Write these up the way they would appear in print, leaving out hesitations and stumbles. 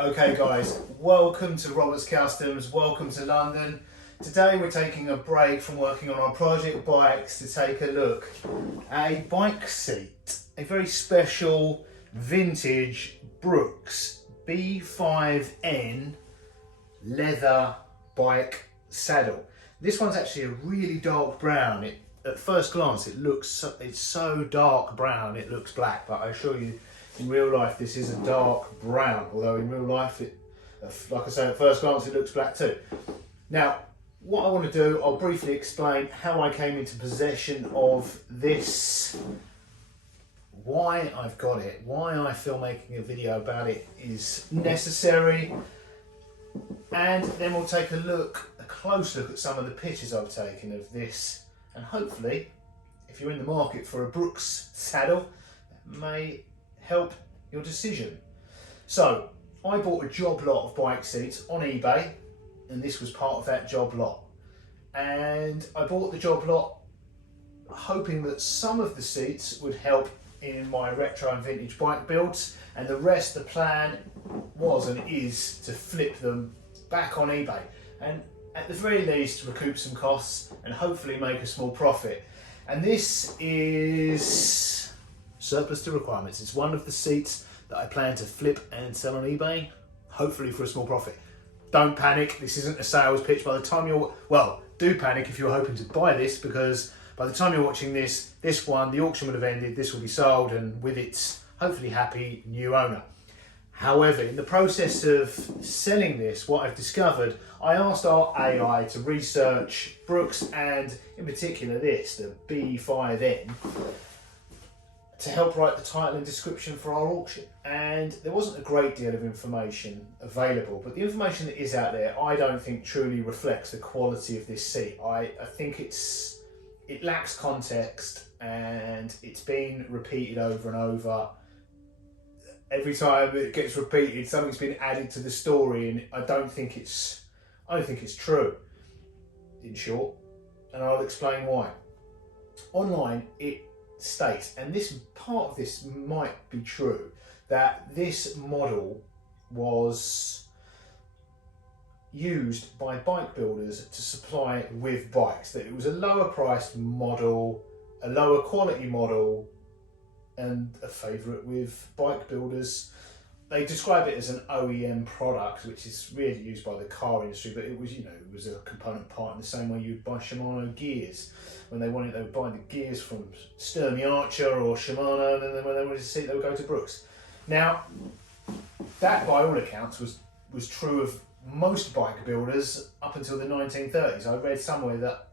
Okay guys, welcome to Robert's Customs, welcome to London. Today we're taking a break from working on our project bikes to take a look at a bike seat, a very special vintage Brooks B5N leather bike saddle. This one's actually a really dark brown. At first glance it's so dark brown it looks black, but I assure you in real life this is a dark brown, although in real life like I say, at first glance it looks black too. Now what I want to do, I'll briefly explain how I came into possession of this, why I've got it, why I feel making a video about it is necessary, and then we'll take a close look at some of the pictures I've taken of this, and hopefully if you're in the market for a Brooks saddle, that may help your decision. So I bought a job lot of bike seats on eBay, and this was part of that job lot. And I bought the job lot hoping that some of the seats would help in my retro and vintage bike builds, and the rest, the plan was and is to flip them back on eBay and at the very least recoup some costs and hopefully make a small profit. And this is surplus to requirements. It's one of the seats that I plan to flip and sell on eBay, hopefully for a small profit. Don't panic, this isn't a sales pitch. By the time do panic if you're hoping to buy this, because by the time you're watching this one, the auction will have ended, this will be sold, and with its hopefully happy new owner. However, in the process of selling this, what I've discovered, I asked our AI to research Brooks and in particular this, the B5N, to help write the title and description for our auction. And there wasn't a great deal of information available, but the information that is out there I don't think truly reflects the quality of this seat. I think it lacks context, and it's been repeated over and over. Every time it gets repeated, something's been added to the story, and I don't think it's true, in short, and I'll explain why. Online it states, and this part of this might be true, that this model was used by bike builders to supply with bikes, that it was a lower priced model, a lower quality model, and a favourite with bike builders. They describe it as an OEM product, which is really used by the car industry, but it was, it was a component part in the same way you'd buy Shimano gears. When they wanted, they would buy the gears from Sturmey Archer or Shimano, and then when they wanted to see it, they would go to Brooks. Now, that by all accounts was true of most bike builders up until the 1930s. I read somewhere that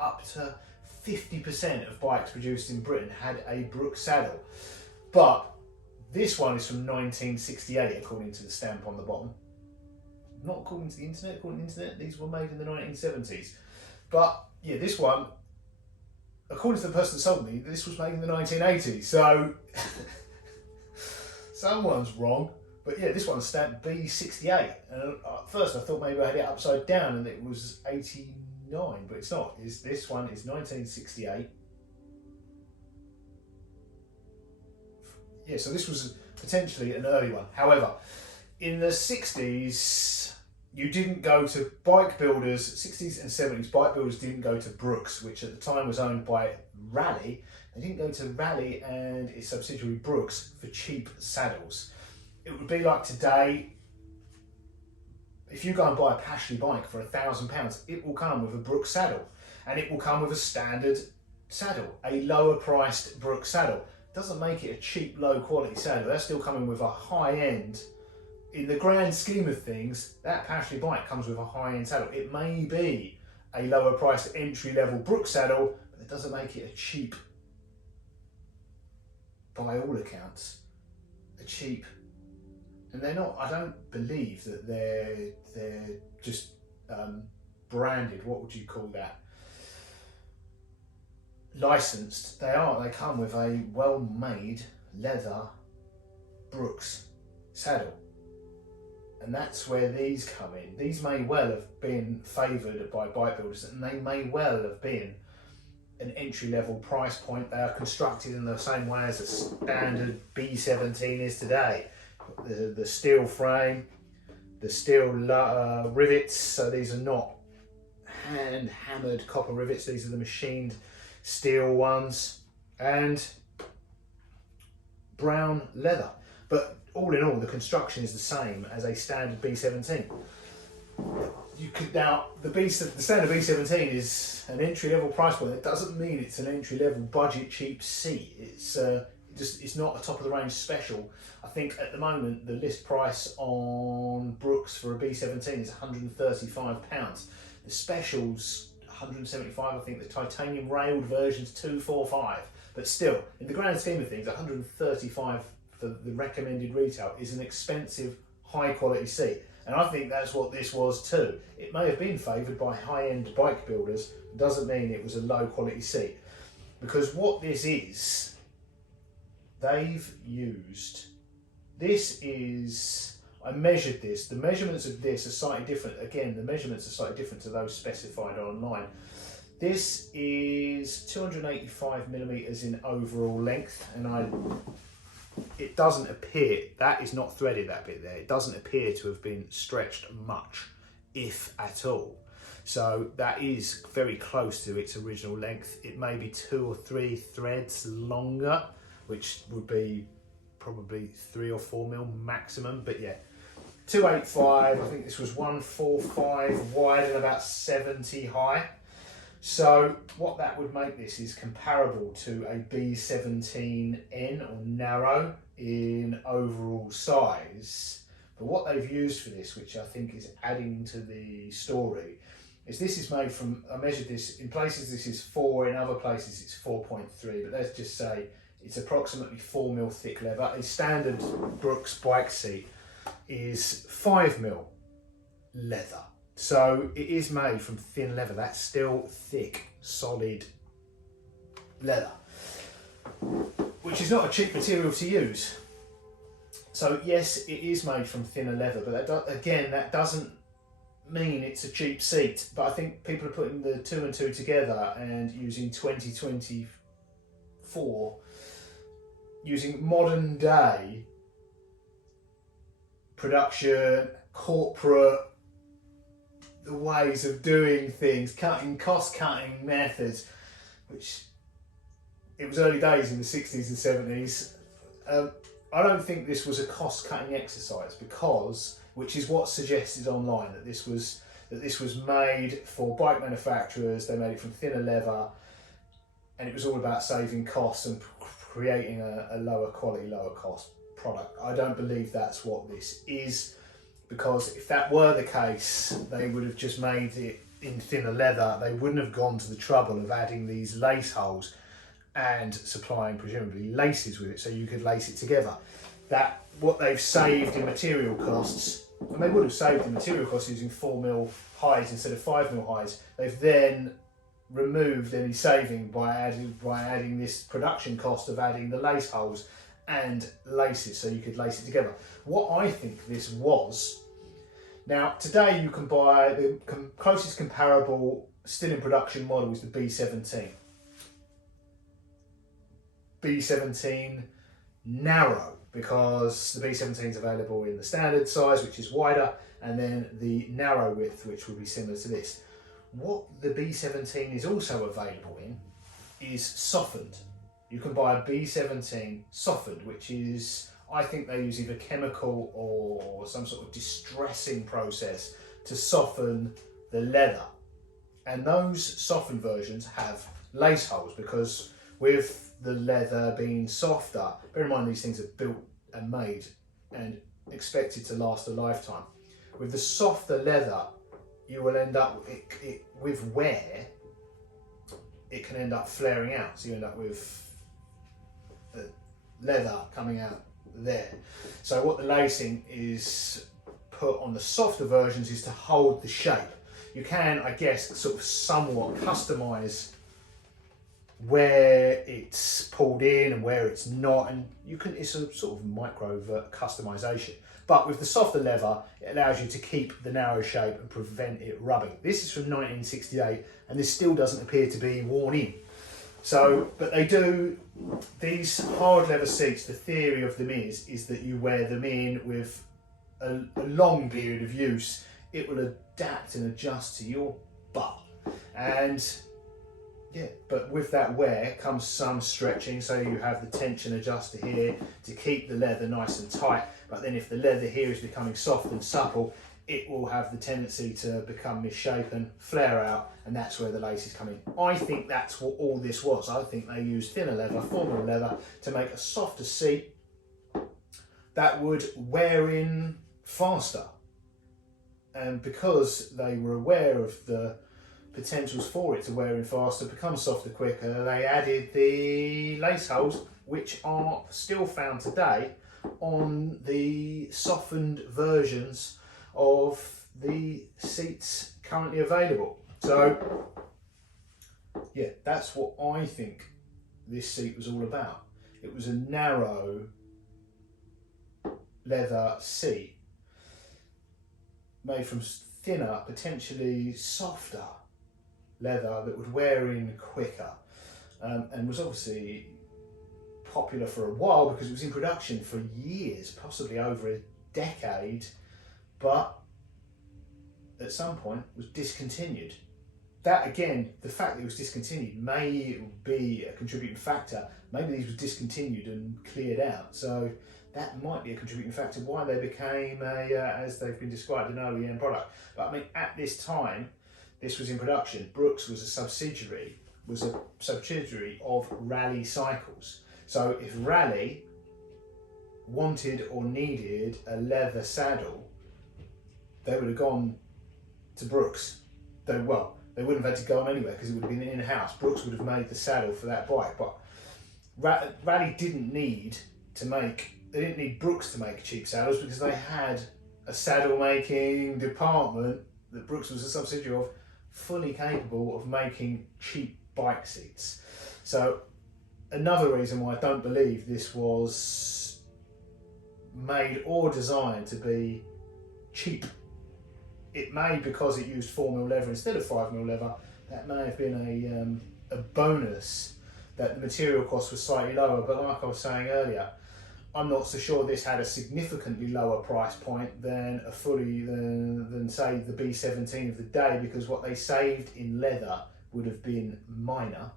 up to 50% of bikes produced in Britain had a Brooks saddle. But this one is from 1968, according to the stamp on the bottom. Not according to the internet. According to the internet, these were made in the 1970s. But yeah, this one, according to the person that sold me, this was made in the 1980s. So someone's wrong. But yeah, this one's stamped B68. And at first I thought maybe I had it upside down and it was 89, but it's not. This one is 1968. Yeah, so this was potentially an early one. However, in the 60s, you didn't go to bike builders, 60s and 70s, bike builders didn't go to Brooks, which at the time was owned by Raleigh. They didn't go to Raleigh and its subsidiary Brooks for cheap saddles. It would be like today, if you go and buy a Pashley bike for £1,000, it will come with a Brooks saddle, and it will come with a standard saddle, a lower priced Brooks saddle. Doesn't make it a cheap, low quality saddle. They're still coming with a high end. In the grand scheme of things, that Pashley bike comes with a high end saddle. It may be a lower priced entry level Brooks saddle, but it doesn't make it a cheap, by all accounts, a cheap. And they're not, I don't believe that they're just branded, what would you call that? Licensed. They come with a well-made leather Brooks saddle. And that's where these come in. These may well have been favoured by bike builders, and they may well have been an entry-level price point. They are constructed in the same way as a standard B17 is today. The steel frame, the steel rivets, so these are not hand hammered copper rivets, these are the machined steel ones, and brown leather. But all in all, the construction is the same as a standard B17. You could now, the standard B17 is an entry-level price point. It doesn't mean it's an entry-level budget cheap seat. It's not a top-of-the-range special. I think at the moment the list price on Brooks for a B17 is £135. The specials 175. I think the titanium railed version's 245. But still, in the grand scheme of things, 135 for the recommended retail is an expensive, high-quality seat. And I think that's what this was too. It may have been favoured by high-end bike builders, doesn't mean it was a low-quality seat. Because what this is, they've used, I measured this, the measurements of this are slightly different. Again, the measurements are slightly different to those specified online. This is 285 millimetres in overall length, and it doesn't appear, that is not threaded, that bit there, it doesn't appear to have been stretched much, if at all. So that is very close to its original length. It may be 2 or 3 threads longer, which would be probably 3 or 4 mil maximum, but yeah. 285, I think this was 145 wide and about 70 high. So what that would make this is comparable to a B17N or narrow in overall size. But what they've used for this, which I think is adding to the story, is this is made from, I measured this, in places this is 4, in other places it's 4.3, but let's just say it's approximately 4 mil thick leather. A standard Brooks bike seat is 5 mil leather. So it is made from thin leather. That's still thick, solid leather, which is not a cheap material to use. So yes, it is made from thinner leather, but that doesn't mean it's a cheap seat. But I think people are putting the 2 and 2 together and using 2024, using modern day production, corporate, the ways of doing things, cost-cutting methods, which it was early days in the 60s and 70s. I don't think this was a cost-cutting exercise because, which is what's suggested online, that this was made for bike manufacturers. They made it from thinner leather, and it was all about saving costs and creating a lower quality, lower cost product. I don't believe that's what this is. Because if that were the case, they would have just made it in thinner leather. They wouldn't have gone to the trouble of adding these lace holes and supplying presumably laces with it so you could lace it together. What they've saved in material costs, and they would have saved in material costs using 4 mil highs instead of 5 mil highs. They've then removed any saving by adding this production cost of adding the lace holes and laces so you could lace it together. What I think this was, now today you can buy the closest comparable still in production model is the B17. B17 narrow, because the B17 is available in the standard size, which is wider, and then the narrow width, which will be similar to this. What the B17 is also available in is softened. You can buy a B17 softened, which is, I think they use either chemical or some sort of distressing process to soften the leather. And those softened versions have lace holes, because with the leather being softer, bear in mind these things are built and made and expected to last a lifetime. With the softer leather, you will end up, with wear, it can end up flaring out. So you end up with the leather coming out there. So what the lacing is put on the softer versions is to hold the shape. You can, I guess, sort of somewhat customize where it's pulled in and where it's not, and you can, it's a sort of micro customization. But with the softer leather, it allows you to keep the narrow shape and prevent it rubbing. This is from 1968, and this still doesn't appear to be worn in. So, but they do, these hard leather seats, the theory of them is that you wear them in with a long period of use, it will adapt and adjust to your butt. And yeah, but with that wear comes some stretching, so you have the tension adjuster here to keep the leather nice and tight. But then if the leather here is becoming soft and supple, it will have the tendency to become misshapen, flare out, and that's where the laces come in. I think that's what all this was. I think they used thinner leather, formal leather, to make a softer seat that would wear in faster. And because they were aware of the potentials for it to wear in faster, become softer quicker, they added the lace holes, which are still found today on the softened versions of the seats currently available. So yeah, that's what I think this seat was all about. It was a narrow leather seat made from thinner, potentially softer leather that would wear in quicker, and was obviously popular for a while because it was in production for years, possibly over a decade, but at some point was discontinued. That again, the fact that it was discontinued may be a contributing factor. Maybe these were discontinued and cleared out, so that might be a contributing factor why they became as they've been described, an OEM product. But I mean, at this time, this was in production. Brooks was a subsidiary of Raleigh Cycles. So if Raleigh wanted or needed a leather saddle, they would have gone to Brooks. They wouldn't have had to go on anywhere because it would have been in-house. Brooks would have made the saddle for that bike. But Raleigh didn't need Brooks to make cheap saddles because they had a saddle making department that Brooks was a subsidiary of, fully capable of making cheap bike seats. So another reason why I don't believe this was made or designed to be cheap. It may, because it used 4mm leather instead of 5mm leather, that may have been a bonus, that the material cost was slightly lower. But like I was saying earlier, I'm not so sure this had a significantly lower price point than than say the B17 of the day, because what they saved in leather would have been minor,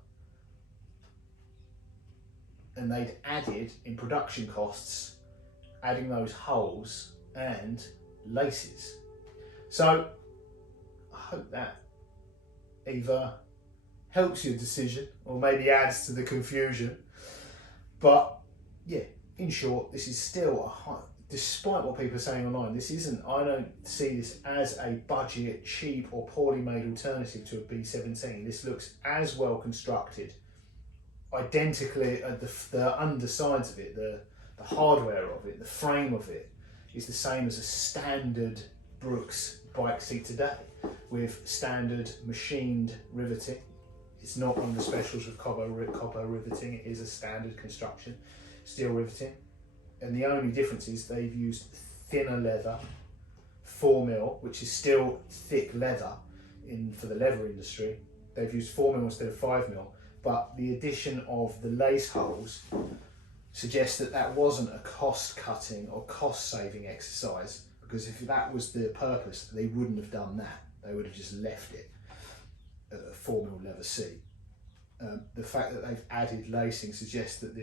and they'd added in production costs, adding those holes and laces. So I hope that either helps your decision or maybe adds to the confusion. But yeah, in short, this is still despite what people are saying online, I don't see this as a budget, cheap or poorly made alternative to a B17. This looks as well constructed, identically, the undersides of it, the hardware of it, the frame of it is the same as a standard Brooks bike seat today, with standard machined riveting. It's not one of the specials with copper riveting, it is a standard construction, steel riveting. And the only difference is they've used thinner leather, 4mm, which is still thick leather for the leather industry. They've used 4mm instead of 5mm, but the addition of the lace holes suggests that wasn't a cost cutting or cost saving exercise, because if that was the purpose, they wouldn't have done that. They would have just left it at a 4mm leather seat. The fact that they've added lacing suggests that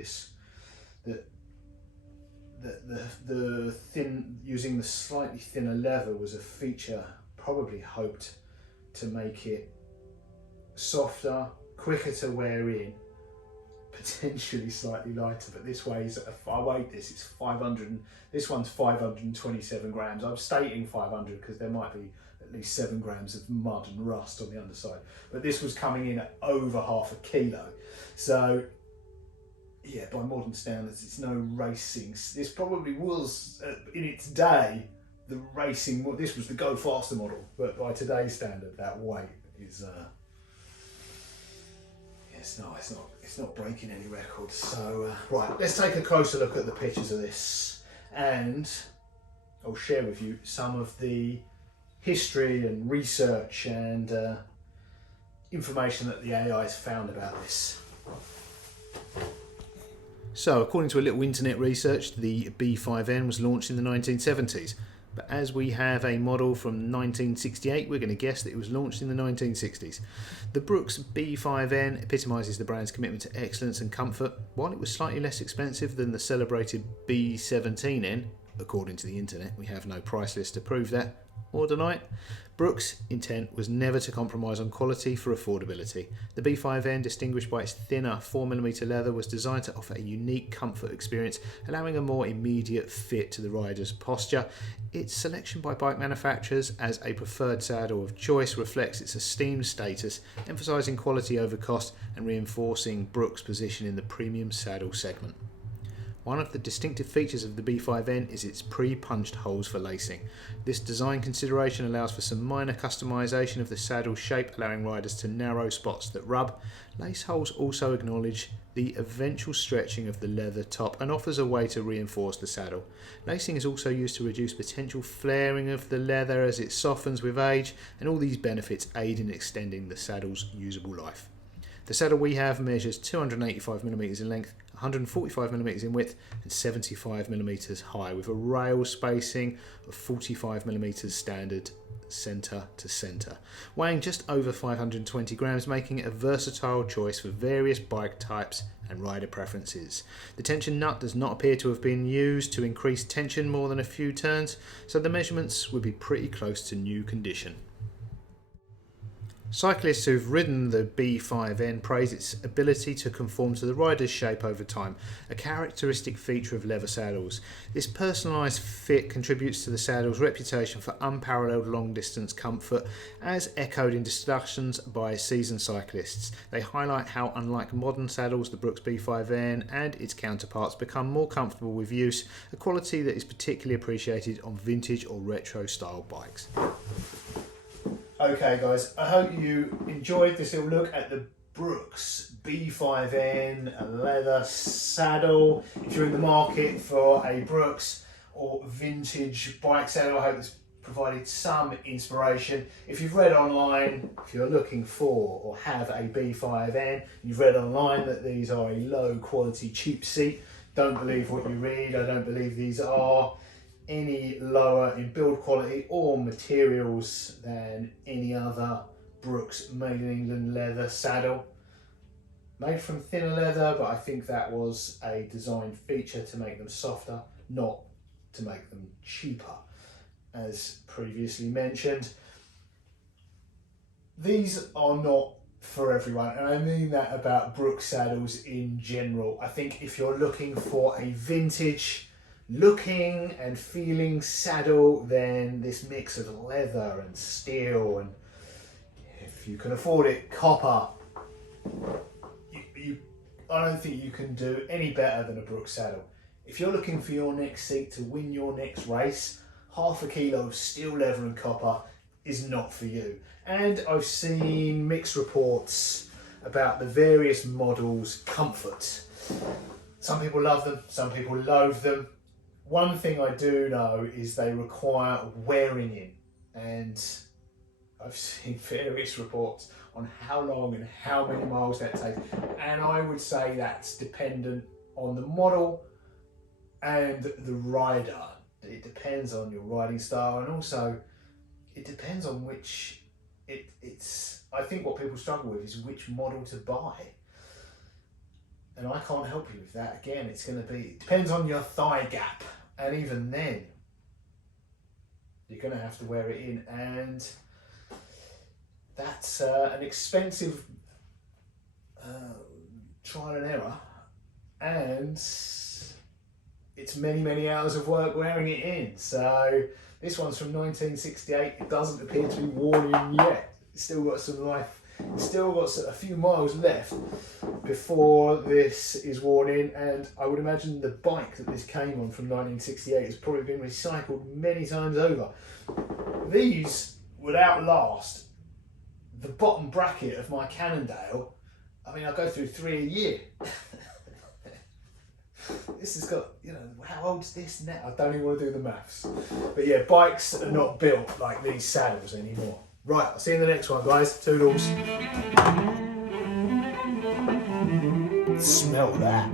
using the slightly thinner leather was a feature probably hoped to make it softer, quicker to wear in, potentially slightly lighter. But this weighs, if I weighed this, it's 500. This one's 527 grams. I'm stating 500 because there might be at least 7 grams of mud and rust on the underside. But this was coming in at over half a kilo. So yeah, by modern standards, it's no racing. This probably was, in its day, the racing. This was the go faster model, but by today's standard, that weight is it's not breaking any records. So right, let's take a closer look at the pictures of this, and I'll share with you some of the history and research and information that the AI has found about this. So, according to a little internet research, the B5N was launched in the 1970s. But as we have a model from 1968, we're going to guess that it was launched in the 1960s. The Brooks B5N epitomises the brand's commitment to excellence and comfort. While it was slightly less expensive than the celebrated B17N, according to the internet, we have no price list to prove that or deny it, Brooks' intent was never to compromise on quality for affordability. The B5N, distinguished by its thinner 4mm leather, was designed to offer a unique comfort experience, allowing a more immediate fit to the rider's posture. Its selection by bike manufacturers as a preferred saddle of choice reflects its esteemed status, emphasising quality over cost and reinforcing Brooks' position in the premium saddle segment. One of the distinctive features of the B5N is its pre-punched holes for lacing. This design consideration allows for some minor customisation of the saddle shape, allowing riders to narrow spots that rub. Lace holes also acknowledge the eventual stretching of the leather top and offers a way to reinforce the saddle. Lacing is also used to reduce potential flaring of the leather as it softens with age, and all these benefits aid in extending the saddle's usable life. The saddle we have measures 285mm in length, 145mm in width and 75mm high, with a rail spacing of 45mm standard centre to centre, weighing just over 520 grams, making it a versatile choice for various bike types and rider preferences. The tension nut does not appear to have been used to increase tension more than a few turns, so the measurements would be pretty close to new condition. Cyclists who've ridden the B5N praise its ability to conform to the rider's shape over time, a characteristic feature of leather saddles. This personalised fit contributes to the saddle's reputation for unparalleled long-distance comfort, as echoed in discussions by seasoned cyclists. They highlight how, unlike modern saddles, the Brooks B5N and its counterparts become more comfortable with use, a quality that is particularly appreciated on vintage or retro style bikes. Okay guys, I hope you enjoyed this little look at the Brooks B5N leather saddle. If you're in the market for a Brooks or vintage bike saddle, I hope this provided some inspiration. If you've read online, if you're looking for or have a B5N, you've read online that these are a low quality cheap seat, don't believe what you read. I don't believe these are any lower in build quality or materials than any other Brooks made in England leather saddle. Made from thinner leather, but I think that was a design feature to make them softer, not to make them cheaper, as previously mentioned. These are not for everyone, and I mean that about Brooks saddles in general. I think if you're looking for a vintage looking and feeling saddle, then this mix of leather and steel, and if you can afford it, copper, I don't think you can do any better than a Brooks saddle. If you're looking for your next seat to win your next race, half a kilo of steel, leather and copper is not for you. And I've seen mixed reports about the various models' comfort. Some people love them, some people loathe them. One thing I do know is they require wearing in, and I've seen various reports on how long and how many miles that takes, and I would say that's dependent on the model and the rider. It depends on your riding style, and also it depends on which I think what people struggle with is which model to buy. And I can't help you with that. Again, it depends on your thigh gap. And even then, you're going to have to wear it in. And that's an expensive trial and error. And it's many, many hours of work wearing it in. So this one's from 1968. It doesn't appear to be worn in yet. It's still got some life. It's still got a few miles left before this is worn in, and I would imagine the bike that this came on from 1968 has probably been recycled many times over. These would outlast the bottom bracket of my Cannondale. I mean, I go through 3 a year. This has got, how old's this now? I don't even want to do the maths. But yeah, bikes are not built like these saddles anymore. Right, I'll see you in the next one, guys. Toodles. Smell that.